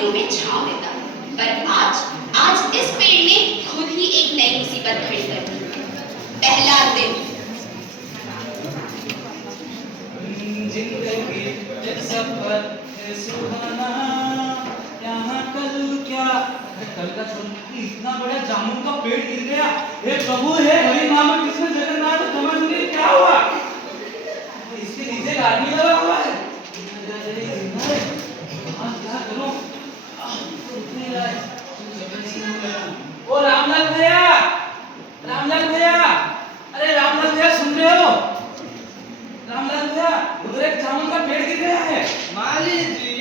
दिनों में छांव देता, पर आज इस पेड़ ने खुद ही एक नई मुसीबत खड़ी कर दी। पहला दिन। जिंदगी एक सफर है सुहाना, यहाँ कल क्या कल का छोड़ इतना बड़ा जामुन का पेड़ गिर गया। हे प्रभु, हे हरि नाम कृष्ण जगन्नाथ, समझ नहीं क्या हुआ। इसके नीचे एक आदमी लगा हुआ है। क्या करूं? ओ रामलाल भैया, रामलाल भैया, अरे रामलाल भैया सुन रहे हो? रामलाल भैया, उधर एक जामुन का पेड़ गिर गया है। माली जी,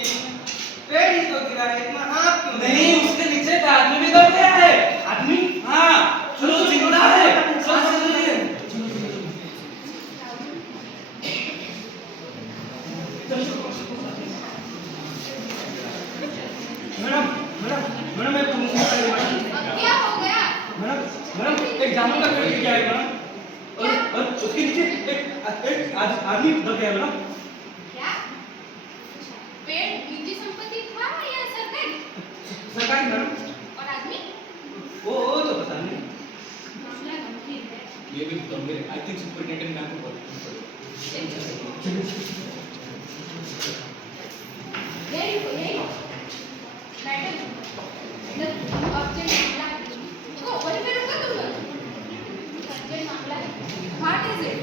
पेड़ ही तो गिरा है, इतना हाथ क्यों? नहीं, उसके नीचे एक आदमी भी दब गया है। आदमी? हाँ, चलो जिंदा है। चलो चलिए। मैडम, मैडम, मैडम एक अब क्या हो गया? मैडम, मैडम एक जामुन का पेड़ गिर गया है मैडम, और उसके नीचे एक आदमी दब गया है मैडम। क्या? पेड़ निजी संपत्ति था या सरकारी? सरकारी मैडम। और आदमी? वो तो पता नहीं। मामला गंभीर है। ये भी गंभीर है। आई थिंक सुपरिटेंडेंट मैम को बोलना यही मैडम, अर्जेंट मामला है। देखो, वहीं पे रुको तुम लोग। अर्जेंट मामला है। What is it?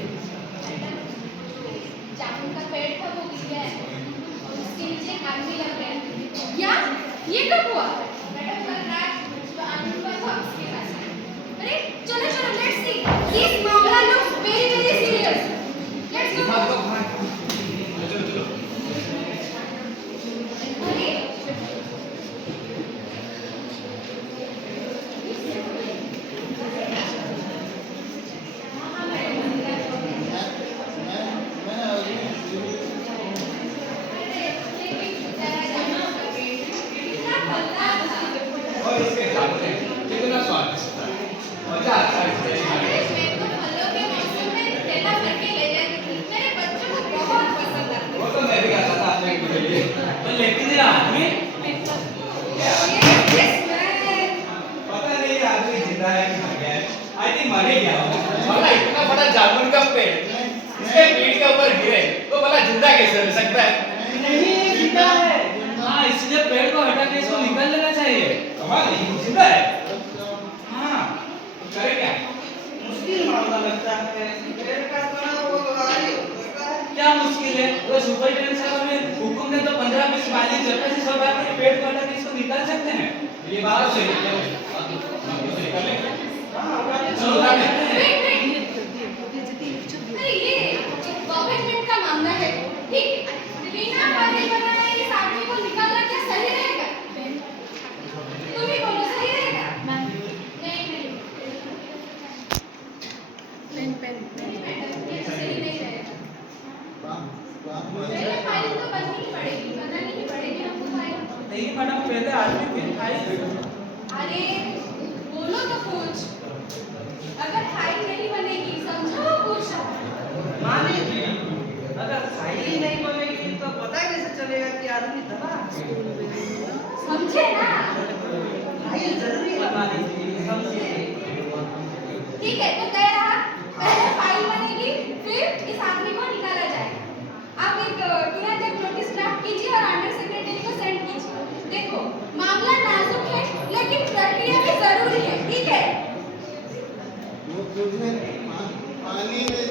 मैडम, जामुन का पेड़ था वो गिर गया है और उसके नीचे एक आदमी लग गया है। क्या? ये कब हुआ? मैडम, कल रात जो आदमी हुआ था उसके पास है। अरे चलो चलो, लेट्स सी। दिस मामला looks very very serious. Let's go. अरे और इसके साथ में कितना स्वादिष्ट था। मजा आता है इसके साथ में। मैं तो फलों के मौसम में ठेला भर के ले जाती थी। मेरे बच्चों को बहुत पसंद आता है। वो तो मैं भी खाता था आपने के लिए। तो लेकिन ये आदमी Yes, man. पता नहीं ये आदमी जिंदा है कि मर गया है। आई थिंक मर ही गया होगा। भला इतना बड़ा जामुन का पेड़ इसके पीठ के ऊपर गिरे तो भला जिंदा कैसे रह सकता है? नहीं, ये जिंदा है। हाँ, इसलिए पेड़ को हटा के इसको निकाल लेना चाहिए। कमाल नहीं, जिंदा है। हाँ, तो करे क्या? मुश्किल मामला लगता है। पेड़ का तना वो भारी हो सकता है। क्या मुश्किल है? वो सुपरिटेंडेंट साहब ने हुकुम दे तो 15-20 बाली जगह से सब आकर पेड़ को हटा के इसको निकाल सकते हैं। ये बात सही है। चलो अरे ये गवर्नमेंट का मामला है। ठीक है, बिना फाइल बनाए इस आदमी को निकालना क्या सही रहेगा? तुम ही बोलो, सही रहेगा? नहीं। ये सही नहीं रहेगा। पहले फाइल तो बनानी ही पड़ेगी हमको फाइल। नहीं मैडम, पहले आदमी के फाइल। अरे बोलो तो कुछ। अगर फाइल नहीं बनेगी समझो कुछ। माली जी, अगर फाइल ही नहीं बनेगी तो पता कैसे चलेगा कि आदमी दबा? समझे ना? फाइल जरूरी है माली जी, समझे? ठीक है, तो कह रहा पहले फाइल बनेगी फिर इस आदमी को निकाला जाएगा। आप तुरंत एक नोटिस ड्राफ्ट कीजिए और अंडर सेक्रेटरी को सेंड कीजिए। देखो, मामला नाजुक है लेकिन प्रक्रिया भी जरूरी है। ठीक है? पानी में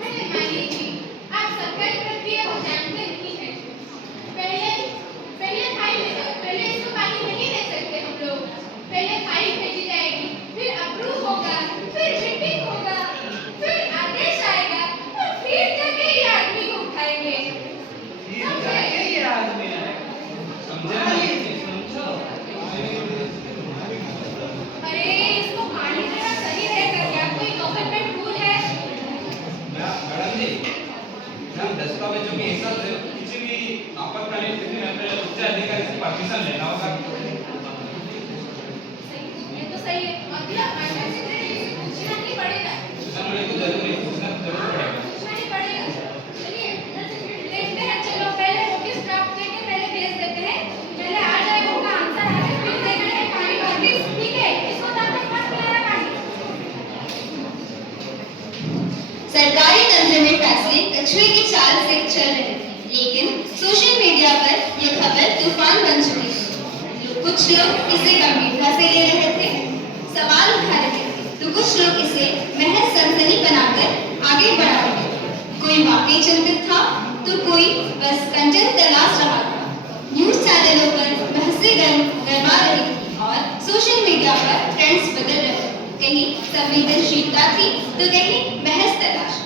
नहीं माली जी, आप सरकारी प्रक्रिया को जानते नहीं हैं। पहले फाइल सरकारी तंत्र में फैसले कछुए की चाल से चल रहे थे, लेकिन सोशल मीडिया पर यह खबर तूफान बन चुकी थी। कुछ लोग इसे गंभीरता से ले रहे थे, सवाल उठा रहे थे, तो कुछ लोग इसे महज सनसनी बनाकर आगे बढ़ा रहे थे। कोई वाकई चिंतित था, तो कोई बस कंटेंट तलाश रहा था। न्यूज चैनलों पर बहसें गरमा रही थी और सोशल मीडिया पर ट्रेंड्स बदल रहे थे। कहीं संवेदनशीलता थी, तो कहीं महज तलाश।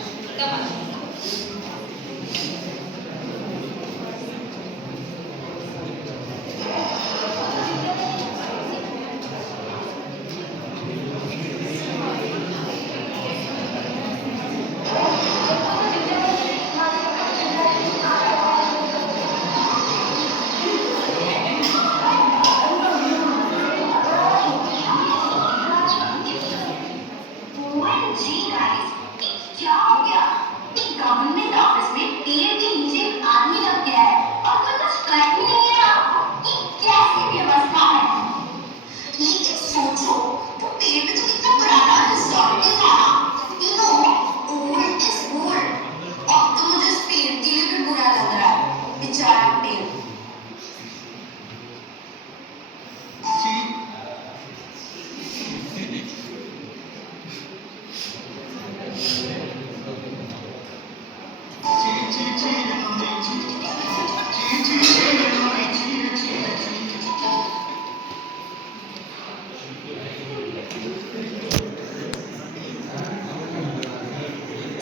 गवर्नमेंट ऑफिस में पेड़ के नीचे एक आदमी लग गया है और कोई कुछ कर ही नहीं है आपको। ये कैसी व्यवस्था है? लेकिन सोचो, वो पेड़ भी तो कितना पुराना हिस्टोरिकल था ना। You know, old is gold। अब तो मुझे इस पेड़ के लिए भी बुरा लग रहा है, बेचारा पेड़।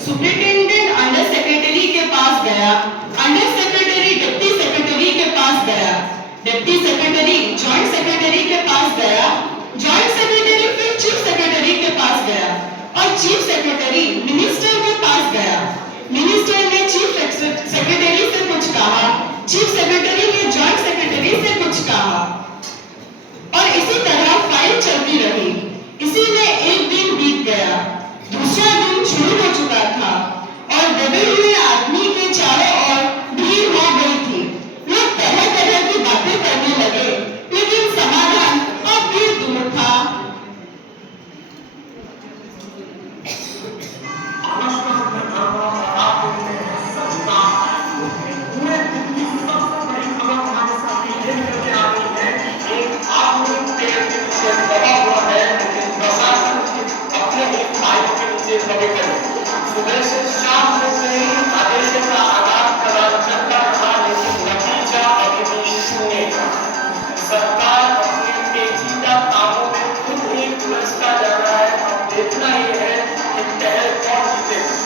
सुप्रिंटेंडेंट अंडर सेक्रेटरी के पास गया, अंडर सेक्रेटरी डिप्टी सेक्रेटरी के पास गया, डिप्टी सेक्रेटरी जॉइंट सेक्रेटरी के पास गया, जॉइंट सेक्रेटरी फिर चीफ सेक्रेटरी के पास गया और चीफ सेक्रेटरी मिनिस्टर के पास गया। मिनिस्टर ने चीफ सेक्रेटरी से कुछ कहा, चीफ सेक्रेटरी ने जॉइंट सेक्रेटरी से कुछ कहा और इसी तरह फाइल चलती रही। इसी में एक दिन बीत गया, दूसरा दिन शुरू हो चुका था और दबे हुए आदमी के चारों ओर भीड़ हो गई थी। लोग तरह तरह की बातें करने लगे, लेकिन समाधान अब भी दूर था। सुबह से शाम तक नहीं आदेश का आगाज करा चलता रहा, लेकिन नतीजा अभी भी शून्य था। सरकार अपने पेचीदा कामों में खुद ही उलझता जा रहा है। अब देखना ही है कि पहले कौन जीतेगा,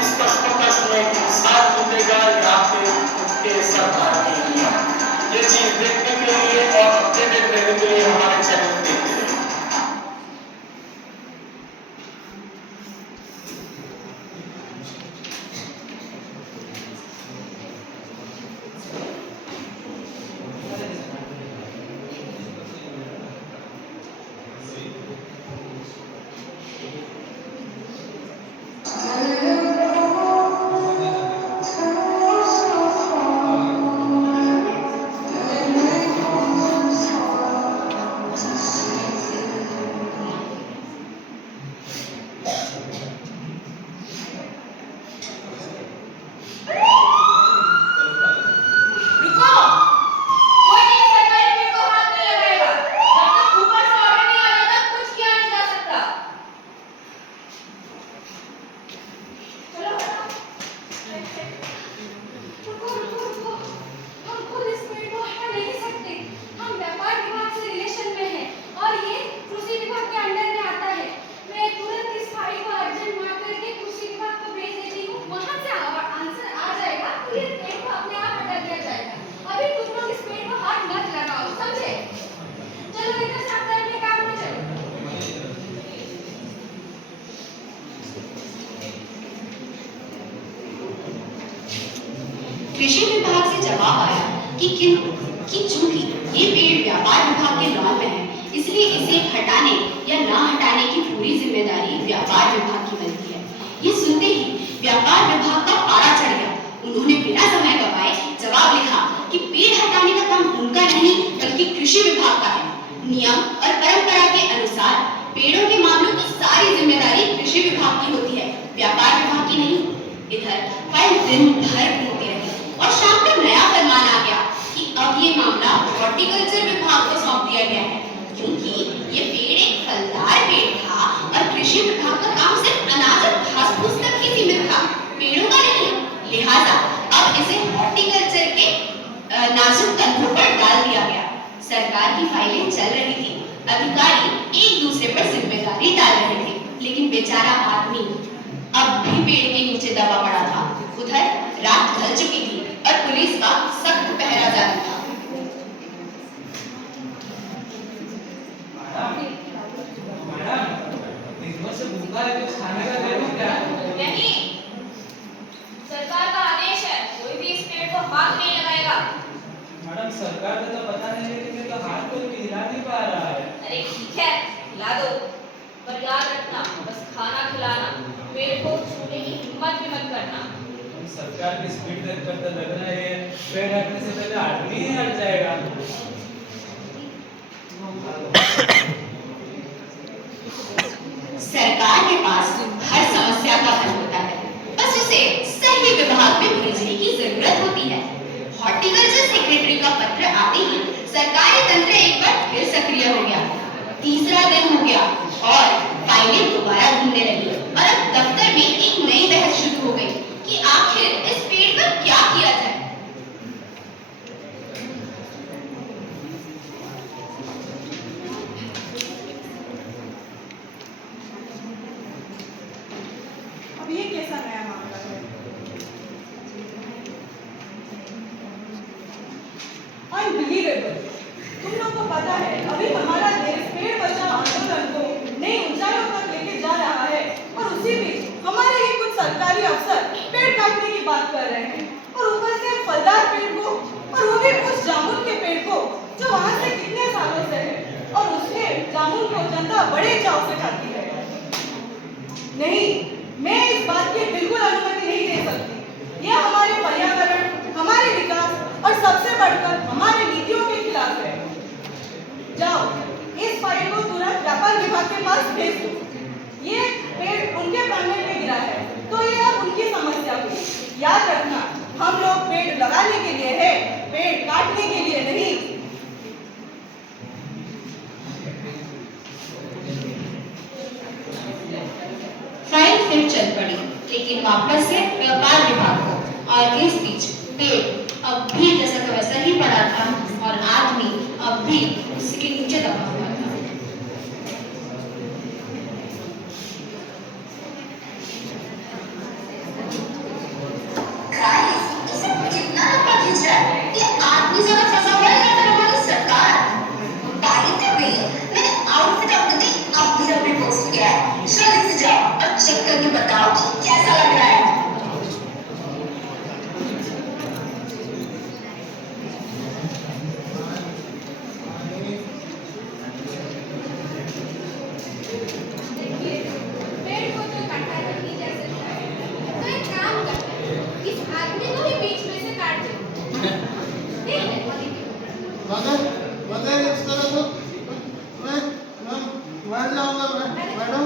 इस कश्मकश में इंसान जीतेगा या फिर उसके सरकार की दुनिया। ये चीज देखने के लिए और अपडेटेड रहने के लिए हमारे चैनल देखते रहिए। कृषि विभाग से जवाब आया कि चूंकि ये पेड़ व्यापार विभाग के लॉन में है, इसलिए इसे हटाने या ना हटाने की पूरी जिम्मेदारी व्यापार विभाग की बनती है। ये सुनते ही व्यापार विभाग का पारा चढ़ गया। उन्होंने बिना समय गवाए जवाब लिखा कि पेड़ हटाने का काम उनका नहीं बल्कि कृषि विभाग का है। नियम और परंपरा के अनुसार पेड़ों के मामलों की सारी जिम्मेदारी कृषि विभाग की होती है, व्यापार विभाग की दिन भर घूमती रही और शाम को नया फरमान आ गया कि अब ये मामला हॉर्टिकल्चर विभाग को सौंप दिया गया है, क्योंकि ये पेड़ एक फलदार पेड़ था और कृषि विभाग का काम सिर्फ अनाज और घास फूस तक ही सीमित था, पेड़ों का नहीं। लिहाजा अब इसे हॉर्टिकल्चर के नाजुक कंधों पर डाल दिया गया। सरकार की फाइलें चल रही थी, अधिकारी एक दूसरे पर जिम्मेदारी डाल रहे थे, लेकिन बेचारा आदमी अब भी पेड़ के नीचे दबा पड़ा था। उधर रात ढल चुकी थी और पुलिस का सख्त पहरा जारी था। मैडम, इस बार से भूखा है, कुछ खाने का दे दो क्या? नहीं, सरकार का आदेश है, कोई भी इस पेड़ को हाथ नहीं लगाएगा। मैडम, सरकार को तो पता नहीं, लेकिन ये तो हाथ कोई भी हिला नहीं पा रहा है। अरे ठीक है, खिला दो, पर याद रखना, बस खाना खिलाना, पेड़ को छूने की हिम्मत भी मत करना। सरकार की स्पीड देखकर तो लग रहा है पेड़ हटने से पहले आदमी ही हट जाएगा। सरकार के पास हर समस्या का हल होता है, बस उसे सही विभाग में भेजने की जरूरत होती है। हॉर्टिकल्चर सेक्रेटरी का पत्र आते ही सरकारी तंत्र एक बार फिर सक्रिय हो गया। तीसरा दिन हो गया और फाइलें दोबारा घूमने लगी और अब दफ्तर में एक नई बहस शुरू हो गई कि आखिर इस पेड़ पर क्या किया जाए। अब ये कैसा नया मामला है? अनबिलीवेबल। तुम लोग को पता है अभी हमारा देश पेड़ बचाओ आंदोलन को नई ऊंचाइयों तक लेके जा रहा है और उसी बीच हमारे ही कुछ सरकारी अफसर पेड़ काटने की बात कर रहे हैं और ऊपर से फलदार पेड़ को, और वो भी उस जामुन के पेड़ को जो वहां से कितने सालों से है और उसके जामुन को जनता बड़े चाव से खाती है। नहीं, मैं इस बात की बिल्कुल अनुमति नहीं दे सकती। यह हमारे पर्यावरण, हमारे विकास और सबसे बढ़कर हमारे नीतियों के खिलाफ है। जाओ, इस फाइल को तुरंत व्यापार विभाग के पास भेज दो। ये पेड़ उनके प्रांगण में गिरा है, तो ये अब उनकी समस्या हुई। याद रखना, हम लोग पेड़ लगाने के लिए है, पेड़ काटने के लिए नहीं। फाइल फिर चल पड़ी, लेकिन वापस से व्यापार विभाग को, और इस बीच पेड़ अब भी जैसा का वैसा ही पड़ा था और आदमी अब भी उसके नीचे दबा हुआ था। गाइस, इसे कितना लंबा खींचा है? ये आदमी ज़्यादा फंसा हुआ है या फिर हमारी सरकार? बाय द वे, मैंने आउटफिट ऑफ द डे अपनी पोस्ट किया है। जल्दी से जाओ और चेक करके बताओ कि कैसा लग रहा है। देखिए, पेड़ को तो काटा नहीं जा सकता है, तो एक काम करते हैं, इस आदमी को ही बीच में से काट दो। ठीक है? मगर इस तरह तो मैं मर जाऊंगा मैडम।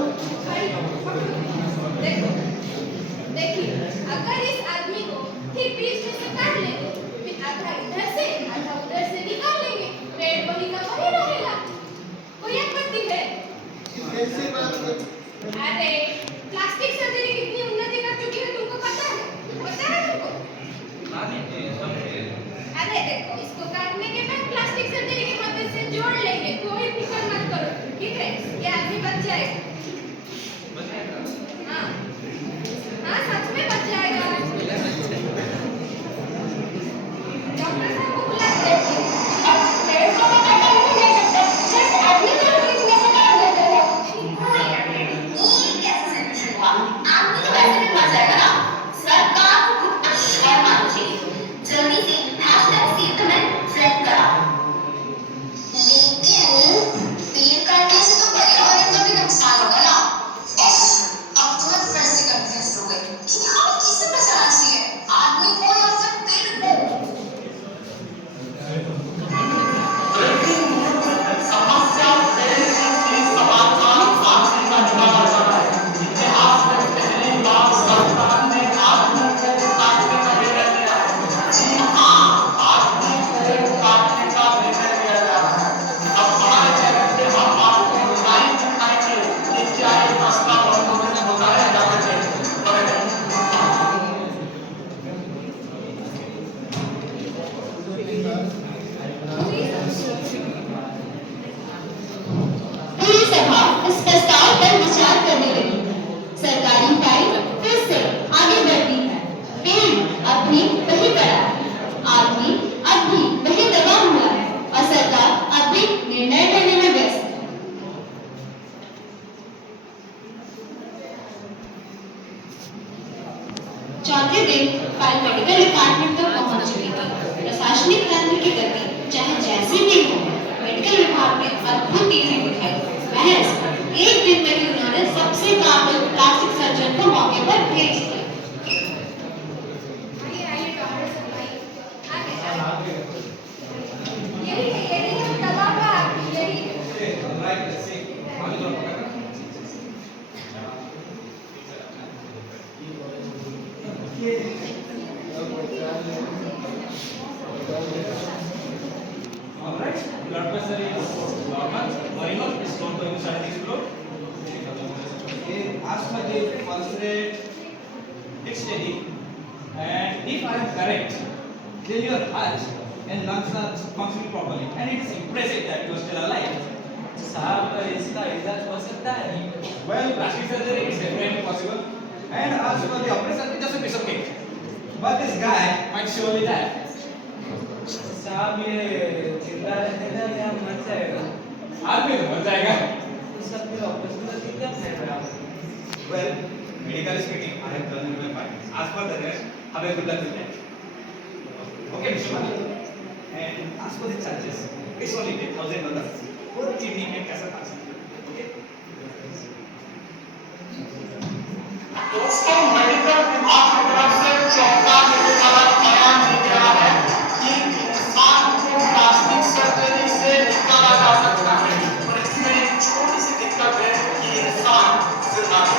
देखो, देखिए, अगर इस आदमी को ठीक बीच में से काट ले, फिर आधा इधर से आधा उधर से निकाल लेंगे, पेड़ वही का वही रहेगा। कोई आपत्ति है? कैसी बात कर? अरे, प्लास्टिक सर्जरी कितनी उन्नति कर चुकी है तुमको पता है? पता है तुमको? अरे देखो, इसको काटने के बाद प्लास्टिक सर्जरी चौथे दिन फाइल मेडिकल डिपार्टमेंट तक पहुंच चुकी थी। प्रशासनिक तंत्र की गति चाहे जैसी भी हो, मेडिकल विभाग में अद्भुत तेजी दिखाई। महज एक दिन में ही उन्होंने सबसे काबिल प्लास्टिक सर्जन को मौके पर भेज दिया। आइए डॉक्टर साहब आइए, यही है दवा यही Alright, blood pressure is normal. Why not? It's not going to start explode. Okay, as per the pulse rate, it's steady. And if I am correct, then your heart and lungs are functioning properly. And it is impressive that you are still alive. साहब इसका इलाज हो सकता है? Well, plastic surgery is definitely possible. And as for the operation, it's just a piece of cake. But this guy might surely die. साहब ये जिंदा रहेगा या मर जाएगा? आदमी तो मर जाएगा। इसका फिर ऑपरेशन का कितना फायदा? Well, medically speaking, I have done my part. As per the rest, have a good luck with that. Okay, Mr. Malik. And as for the charges, it's only $10,000 for kidney and cancer transplant. Okay? दोस्तों medical विभाग की तरफ से चौंकाने वाला बयान दिया है कि इंसान को प्लास्टिक सर्जरी से निकाला जा सकता है, और इसमें एक छोटी सी दिक्कत है कि इंसान जिंदा है।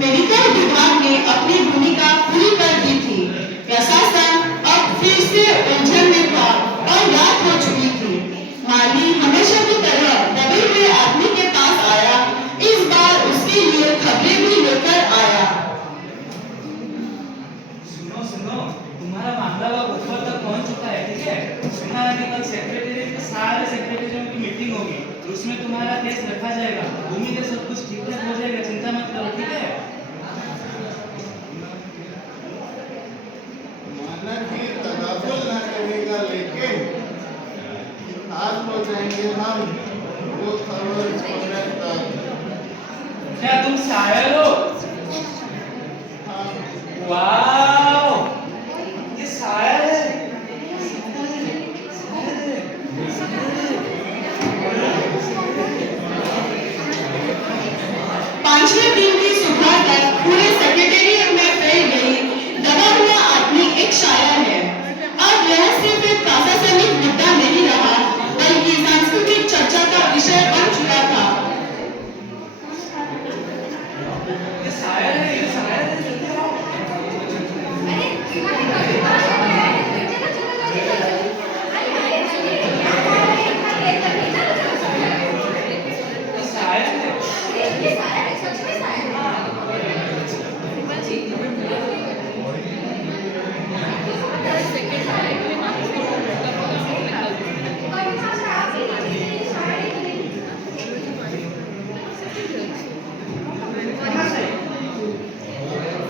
मेडिकल विभाग ने अपनी भूमिका पूरी कर दी थी। प्रशासन अब फिर से उलझन में था और रात हो चुकी थी। माली हमेशा की तरह दबे हुए आदमी के पास आया। इस बार उसके लिए खबरें भी लेकर आया। सुनो सुनो, तुम्हारा मामला ऊपर तक पहुंच चुका है, ठीक है? सुना है कि कल सेक्रेटेरिएट के सारे सेक्रेटरियों की मीटिंग होगी, उसमें तुम्हारा केस रखा जाएगा। उम्मीद है सब कुछ ठीक ठाक हो जाएगा, चिंता मत करो, ठीक है? माना कि तगाफुल ना करेगा, लेकिन आज पहुंचाएंगे हम वो खबर तक। क्या तुम शायर हो? हाँ, वाओ, ये शायर है। पांचवें दिन की सुबह तक पूरे सेक्रेटेरिएट में फैल गई। दबा हुआ आदमी एक शायर है। अब यह सिर्फ एक प्रशासनिक मुद्दा नहीं रहा, बल्कि सांस्कृतिक चर्चा का विषय बन चुका था। ये शायर है, ये शायर है, जल्दी आओ। ये शायर है।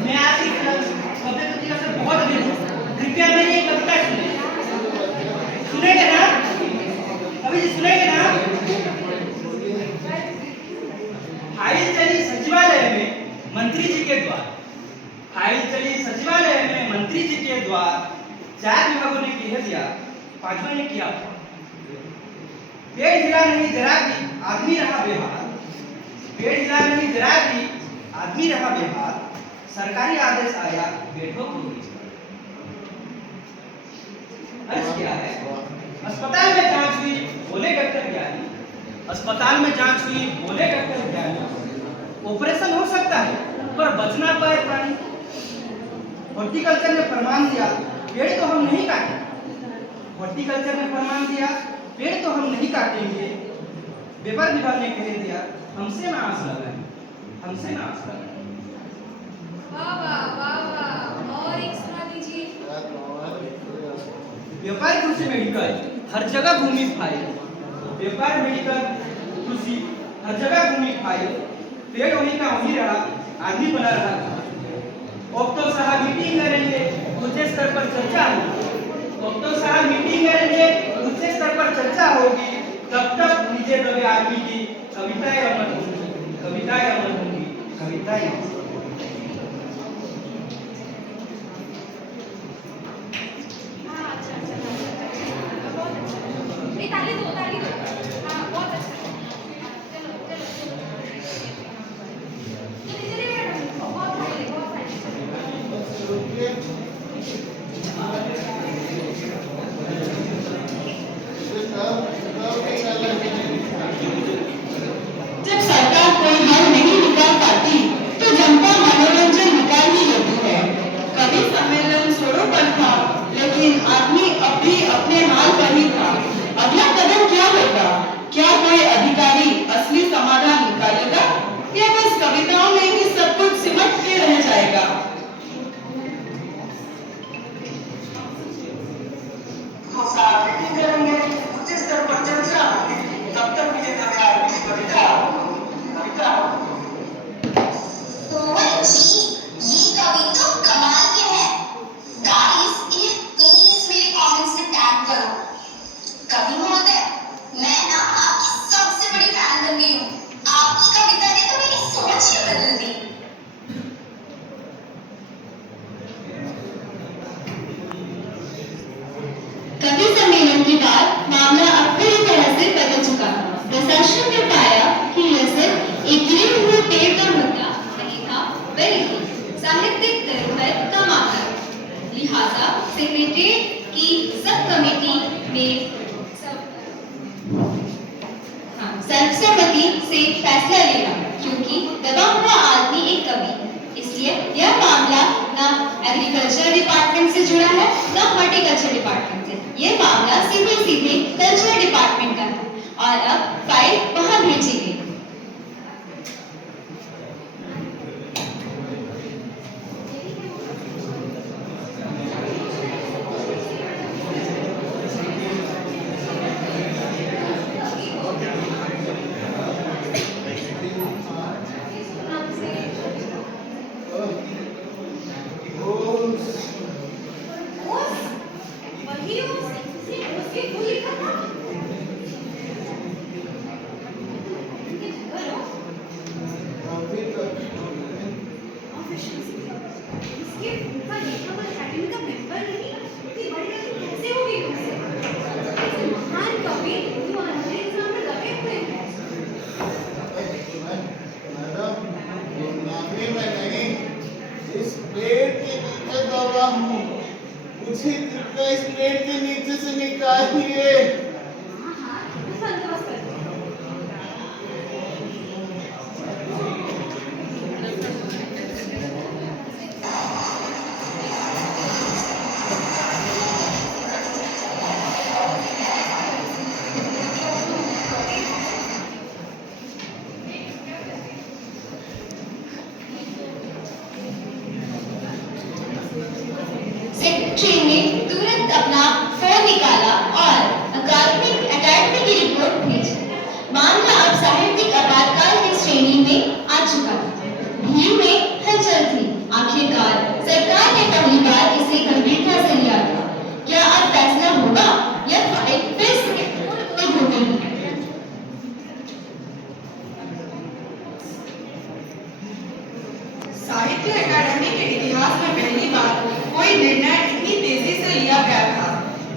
मैं आपकी शब्द प्रतिभा से बहुत अभिभूत हूं। कृपया मेरी एक कविता सुनिए। सुनेंगे ना? अभी जी सुनेंगे ना? फाइल चली सचिवालय में मंत्री जी के द्वार। फाइल चली सचिवालय में मंत्री जी के द्वार। 4 विभागों ने कह दिया, 5वें ने किया। पेड़ हिला नहीं जरा भी, आदमी रहा बेहाल। पेड़ हिला नहीं जरा भी, आदमी रहा बेहाल। सरकारी आदेश आया, बैठो पूरी। अर्ज क्या है? अस्पताल में जांच हुई, बोले डॉक्टर ज्ञानी। अस्पताल में जांच हुई, बोले डॉक्टर ज्ञानी। ऑपरेशन हो सकता है, पर बच ना पाए प्राणी। हॉर्टिकल्चर ने फरमान दिया, पेड़ तो हम नहीं काटेंगे। हॉर्टिकल्चर ने फरमान दिया, पेड़ तो हम नहीं काटेंगे। व्यापार विभाग ने कह दिया, हमसे ना आस लगाएं, हमसे ना आस लगाएं। वाह वाह वाह वाह, और एक सुना दीजिए। व्यापार कृषि मेडिकल हर जगह घूमी फाइल। व्यापार मेडिकल कृषि हर जगह घूमी फाइल। पेड़ वहीं का वहीं रहा, आदमी बना रहा था। अब तो साहब मीटिंग करेंगे, उच्च स्तर पर चर्चा होगी। अब तो साहब मीटिंग करेंगे, उच्च स्तर पर चर्चा होगी। तब तक नीचे दबे आदमी की कविताएं अमर होंगी, कविताएं अमर होंगी, कविताएं अमर होंगी। हाँ, अच्छा, बहुत अच्छा। नहीं, ताली दो। हाँ, बहुत अच्छा। चलो। चलिए मैडम, बहुत फाइनल। रुकिए। जब सरकार कोई हल नहीं निकाल पाती तो जनता मनोरंजन निकाल ही लेती है। कभी सम्मेलन छोड़ो पर था, लेकिन आदमी अब भी अपने हाल पर ही था। अगला कदम क्या होगा? क्या कोई अधिकारी असली समाधान निकालेगा या बस कविताओं में ही सब कुछ सिमट के रह जाएगा? तो साथ मीटिंग करेंगे, उच्च स्तर पर चर्चा होगी। तब तक मुझे नए आदमी की कविता कोमल जी, ये कवि तो कमाल के हैं। गाइस, इन्हें प्लीज मेरे कमेंट्स में टैग करो। कवि महोदय, मैं ना आपकी सबसे बड़ी फैन बन गई हूँ। आपकी कविता ने तो मेरी सोच ही बदल दी। कवि सम्मेलन के बाद मामला अब पूरी तरह से बदल चुका। प्रशासन ने पाया कि यह सिर्फ एक गिरे हुए पेड़ का मुद्दा नहीं था, बल्कि साहित्यिक धरोहर का मामला। लिहाजा सेक्रेटेरिएट की सब कमेटी में सर्वसम्मति से फैसला लिया, क्योंकि दबा हुआ आदमी एक कवि है। इसलिए यह मामला ना एग्रीकल्चर डिपार्टमेंट से जुड़ा है, ना हॉर्टिकल्चर डिपार्टमेंट से। यह मामला सीधे कल्चर डिपार्टमेंट का है और अब फाइल वहां भेजी गई। उसके फूल लिखा था। मुझे कृपया इस प्लेट के नीचे से निकालिए। सेक्रेटरी ने तुरंत अपना फोन निकाला और अकादमी की रिपोर्ट भेजी। मामला अब साहित्यिक आपातकाल की श्रेणी में आ चुका था। भीड़ में हलचल थी। आखिरकार सरकार ने पहली बार इसे गंभीरता से लिया था। क्या अब फैसला होगा या फाइल फिर से गोल घूमेगी? साहित्य अकादमी के इतिहास में पहली बार कोई निर्णय इतनी तेजी से लिया गया था।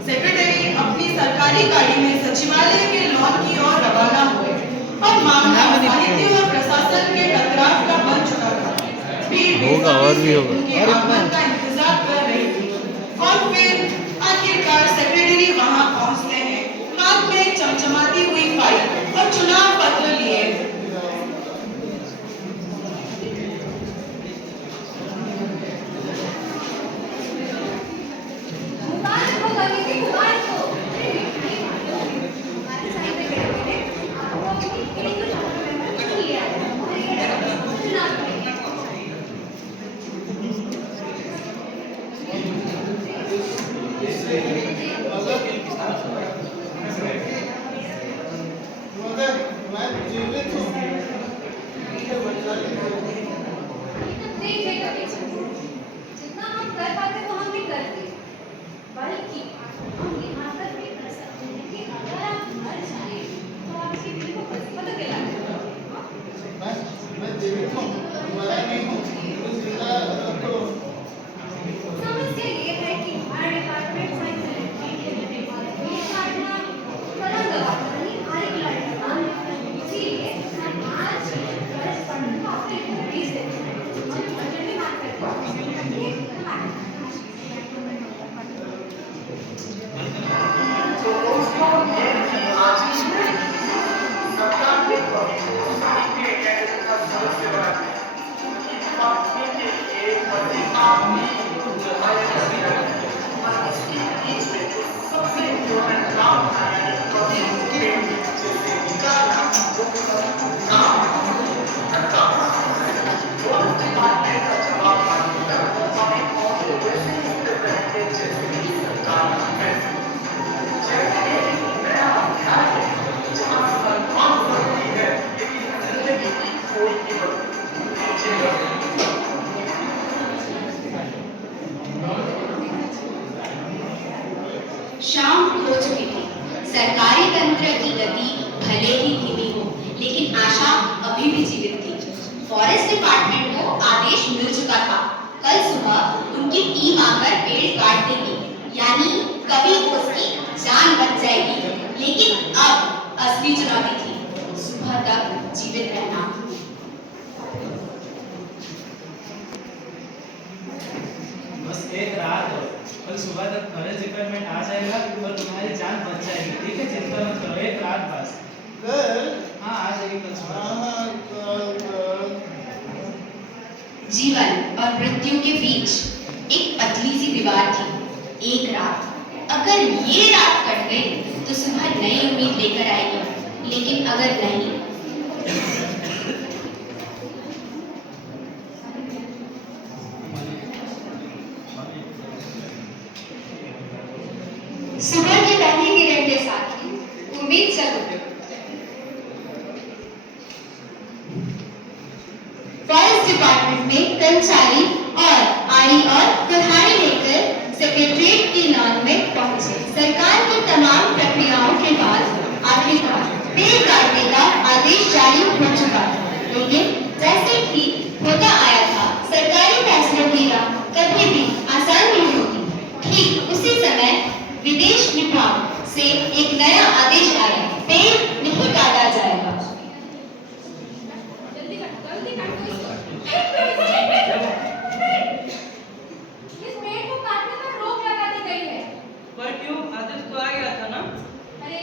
सेक्रेटरी अपनी सरकारी गाड़ी में सचिवालय के लॉन की ओर रवाना हुए और मामला साहित्य और प्रशासन के टकराव का बन चुका था। भीड़ होगा और भी होगा उनके आगमन का इंतजार कर रही थी और फिर आखिरकार सेक्रेटरी वहां पहुंचते हैं, हाथ में चमचमाती हुई फाइल और चुनाव पत्र लिए। मैं जीवित हूँ। मुझे बचा लीजिए। जितना हम कर पाते वो हम भी करते, बल्कि हम यहाँ तक भी कर सकते हैं कि अगर आप मर जाएं शाम हो चुकी थी। सरकारी तंत्र की गति भले ही धीमी हो, लेकिन आशा अभी भी जीवित थी। फॉरेस्ट डिपार्टमेंट को आदेश मिल चुका था। कल सुबह उनकी टीम आकर पेड़ काट देगी, यानी कभी उसकी जान बच जाएगी। लेकिन अब असली चुनौती थी सुबह तक जीवित रहना। बस एक रात और कल सुबह तक फॉरेस्ट डिपार्टमेंट आ जाएगा और तुम्हारी जान बच जाएगी। ठीक है, चिंता मत करो, एक रात बस। हाँ, आ जाएगी कल सुबह। जीवन और मृत्यु के बीच एक पतली सी दीवार थी। एक रात, अगर ये रात कट गई तो सुबह नई उम्मीद लेकर आएगी, लेकिन अगर नहीं, सुबह की पहली किरण के साथ ही उम्मीद जग उठी। फॉरेस्ट डिपार्टमेंट में कर्मचारी और आड़ी और कुल्हाड़ी लेकर सेक्रेटरीट की लॉन में पहुंचे। सरकार की तमाम प्रक्रियाओं के बाद आखिरकार पेड़ काटने का आदेश जारी हो चुका था। लेकिन जैसे ठीक होता आया था, सरकारी फैसलों की राह कभी भी आसान नहीं होती। ठीक उसी समय विदेश विभाग से एक नया आदेश आया, पेड़ नहीं काटा जाएगा। जल्दी काटो इसको। इस पेड़ को काटने पर रोक लगा दी गई है। पर क्यों? आदेश तो आ गया था ना। अरे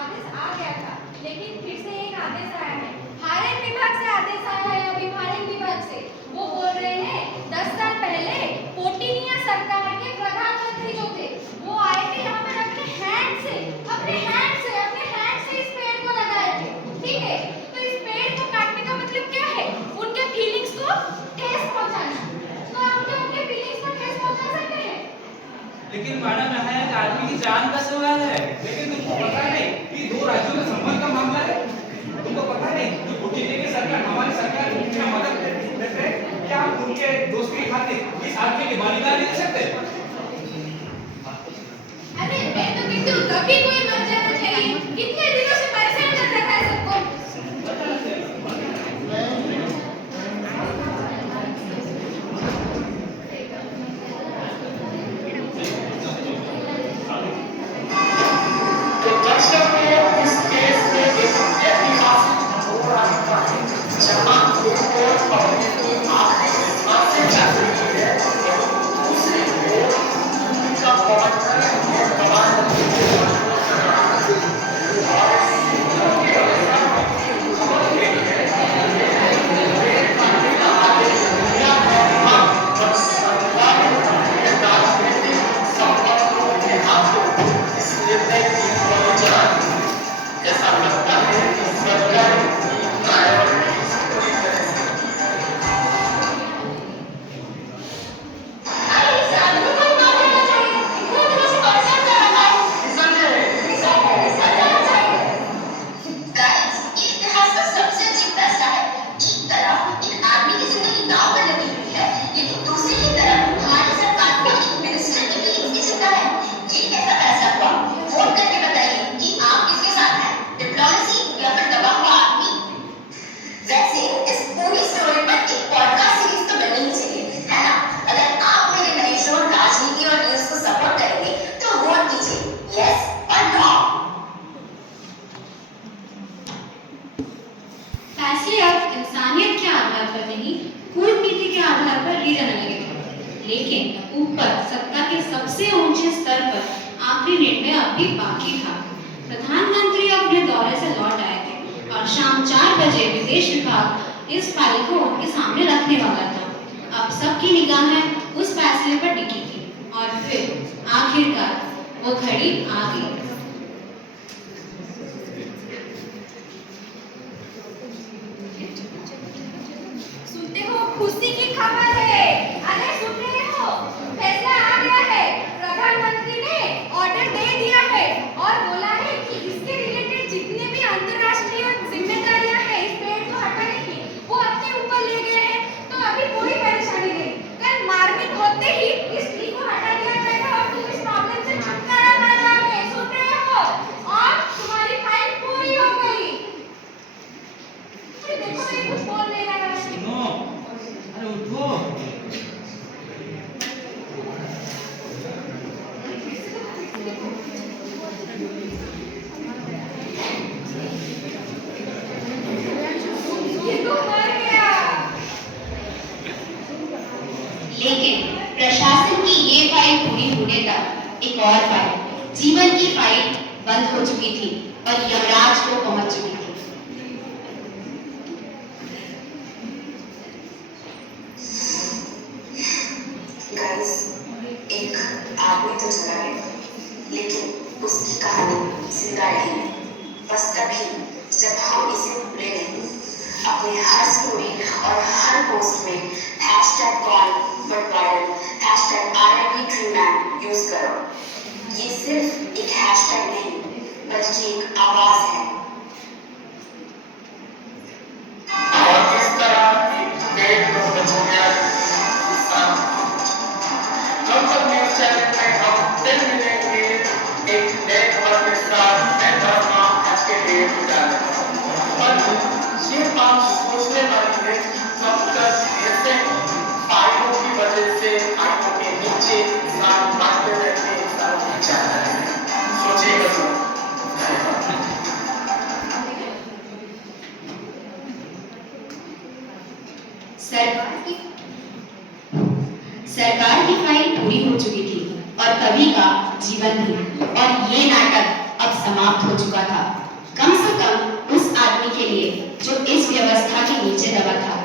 आदेश आ गया था, लेकिन फिर से एक आदेश आया है। हारेन विभाग से आदेश आया है, अभिभाषण विभाग से। वो बोल रहे हैं 10 साल पहले कोटिनिया सरकार के प्रधानमंत्री जो थे, वो आए थे यहाँ पर अपने हैंड से इस पेड़ को लगाए थे। ठीक है, तो इस पेड़ को काटने का मतलब क्या है? उनके फीलिंग्स को ठेस पहुंचाना। तो हम क्या उनके फीलिंग्स को ठेस पहुंचा सकते हैं? लेकिन मैडम, यहाँ एक आदमी की जान का सवाल है। लेकिन तुमको पता नहीं कि दो राज्यों में संबंध का मामला है? तुमको पता नहीं जो कोटिनिया की सरकार, हमारी सरकार उनकी मदद करते हैं, क्या हम उनके दोस्त के खातिर इस आदमी की बलिदान दे सकते हैं? अरे मैं तो कहती हूँ कभी कोई मर जाना चाहिए। कितने दिनों से परेशान कर रखा है सबको। तो दर्शक को इस केस में एक ऐतिहासिक मोड़ आता है, जहां एक और पब्लिक की आंखें जाग रही है, दूसरी ओर उनका पवन और कमान ऐसा लगता है कि सरकार की प्रायोरिटी पूरी तरह से अरे इस आदमी को ही मार देना चाहिए। वो दिनों से परेशान कर रखा है। सजा चाहिए। गाइस, ये इतिहास का सबसे अजीब फैसला है। एक तरफ एक आदमी की जिंदगी दांव पर लगी हुई है, लेकिन दूसरी की तरफ हमारी सरकार को एक मिनिस्टर की फीलिंग्स की चिंता है। ये कैसा फैसला हुआ? वोट करके बताइए कि आप किसके साथ हैं, डिप्लोमेसी या फिर दबा हुआ आदमी। वैसे इस पूरी स्टोरी पर एक पॉडकास्ट सीरीज तो बननी ही चाहिए, है ना? अगर आप मेरे नए शो राजनीति और न्यूज को सपोर्ट करेंगे तो वोट कीजिए, यस और नो। फैसले अब इंसानियत के आधार पर नहीं, कूटनीति के आधार पर लिए जाने लगे थे। लेकिन ऊपर सत्ता के सबसे ऊंचे स्तर पर आखिरी निर्णय अब भी बाकी था। प्रधानमंत्री अपने दौरे से लौट आए थे और शाम 4 बजे विदेश विभाग इस फाइल को उनके सामने रखने वाला था। अब सबकी निगाहें उस फैसले पर टिकी थी और फिर आखिरकार वो घड़ी आ गई। देखो खुशी की खबर है। अरे सुन रहे हो, फैसला आ गया है। प्रधानमंत्री ने ऑर्डर दे दिया है और बोला है कि इसके रिलेटेड जितने भी अंतर्राष्ट्रीय जिम्मेदारियां हैं इस पेड़ को हटाने की, वो अपने ऊपर ले गए हैं। तो अभी कोई परेशानी नहीं। कल मार्केट होते ही इस ट्री को हटा दिया जाएगा और तुम इस प्रॉब्लम से छुटकारा पा जाओगे। सुन रहे हो? और तुम्हारी फाइल पूरी हो गई। अरे देखो ये कुछ बोल नहीं रहा है। सुनो, अरे उठो। ये तो मर गया। लेकिन प्रशासन की ये फाइल पूरी होने तक एक और फाइल, जीवन की फाइल बंद हो चुकी थी और यमराज को पहुंच चुकी थी। गाइस, एक आदमी तो चला गया, लेकिन उसकी कहानी जिंदा रही। बस तभी जब हम इसे भूले नहीं, अपने हर स्टोरी और हर पोस्ट में #GoneButViral, #RIPTreeman यूज करो। ये सिर्फ एक हैशटैग नहीं, बल्कि एक आवाज है। और किस तरह एक पेड़ को बचाया किसान। लोकल न्यूज़ चैनल में हम फिर मिलेंगे एक नए खबर के साथ। मैं धर्मा आज के लिए विदा लेता हूं। पर ये बात सोचने वाली है कि कब तक ऐसे फाइलों की वजह से आंखों के नीचे इंसान मारते रहते हैं, इंसानों की जान रहते हैं। सोचिएगा तो। सरकार की फाइल पूरी हो चुकी थी और कवि का जीवन भी, और ये नाटक अब समाप्त हो चुका था। कम से कम उस आदमी के लिए जो इस व्यवस्था के नीचे दबा था।